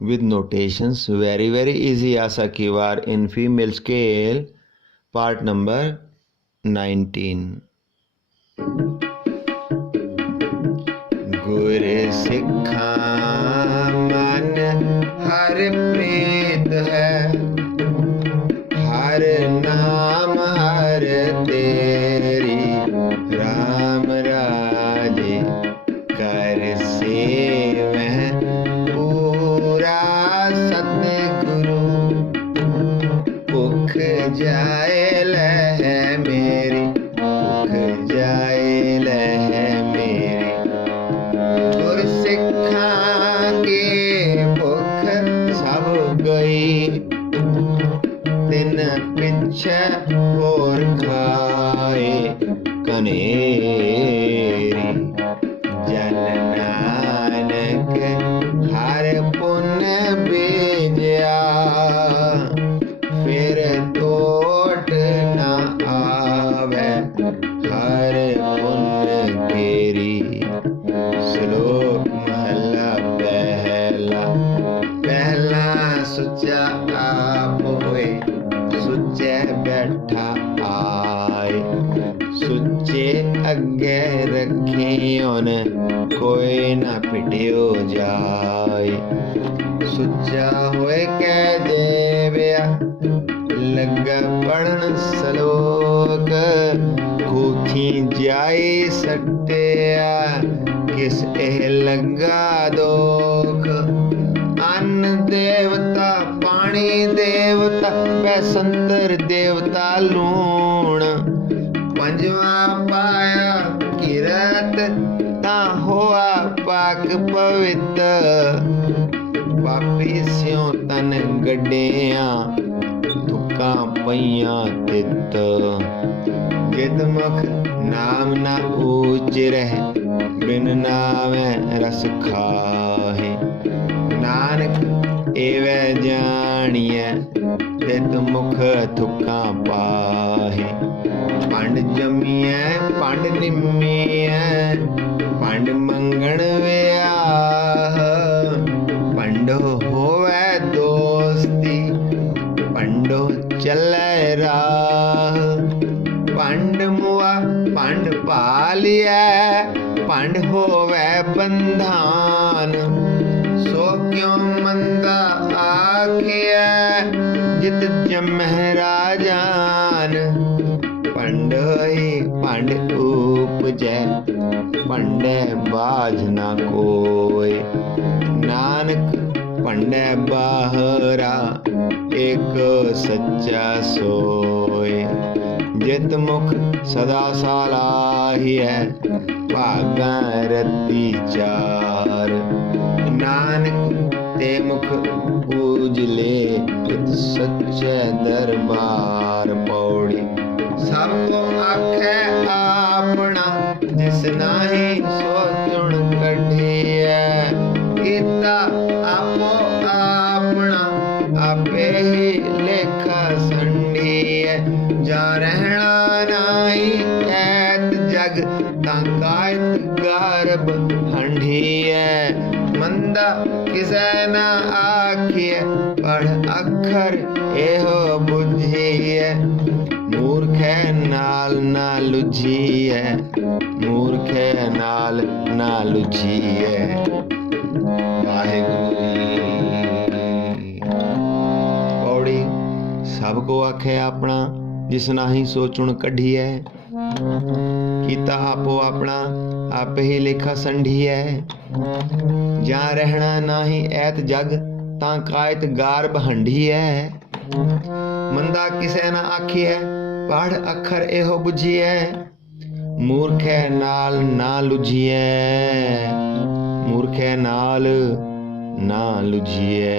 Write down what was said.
with notations. Very easy Aasa ki Vaar in female scale, part number 19. गुर सिखा मन हर प्रीत है, हर नाम हर तेरी, राम राजे कर सेवह पूरा सतगुरु, भुख जाए लह मेरी, भुख जाए लह मेरी। गुर सिखा के भुख सब गई, दिन पिछे और खाए कनेरी। जन नानक हर पुण्य बीजया, फिर टोट न आवे हर पुण्य केरी। श्लोक महला पहला, पहला सुचा आप होए, सुचे बैठा आए, सुचे अगे रखियों ने कोई ना पिटियो जाए। सुचा होए कह देविया, लगा पढ़न सलोक, खूथी जाई सटिया, किस एह लगा दोख। अन्न देवता पानी देवता, पैसंतर देवता लूण, पंजवा पाया किरत ता होआ पाक पवित्र। पापी स्यों तन गड्डिया, तुका पईयां तित। जित मुख नाम ना ऊच रह, बिन नावे रस खाहे। नानक एवै जानिए, तित मुख थुका पाहे। पंड जमिए पंड निमिए, पंड मंगण व्याह। पंडो होवे दोस्ती, पंडो चले राह। पंड मुआ पंड पालिया, पंड होवे बंधान। सो क्यों मंदा आखिया, जित जमह राजान। पंड ही पंड उपजै, पंडे बाझ न कोय। नानक पंडे बाहरा, एक सच्चा सोय। जित मुख सदा सालाही है, भागा रती चार। नानक ते मुख पूजले, सच्चे दरबार पौड़ी। सबको आखे आपना, जिस नाही सोचुन कढ़िए। गीता आपो आपना, आपे ही लेखा संडिए। जा रहना नाही ऐत जग, ताकायत गारब हंडिए। मंदा किसे न आखिए, पढ़ अखर एहो बुझिए। मूर्खे नाल ना लुझिए, मूर्खे नाल ना लुझिए। वाहिगुरू जी। पौड़ी सबको आखे अपना, जिस नाही सोचुन कढ़िए। कीता आपो अपना, आपे ही लेखा संढिए। जा रहना नाही ऐत जग, तां कायत गारब हंढिए। मंदा किसे न आखिए, पढ़ अखर एहो बुझिए। मूर्खे नाल ना लुझिए, मूर्खे नाल ना लुझिए।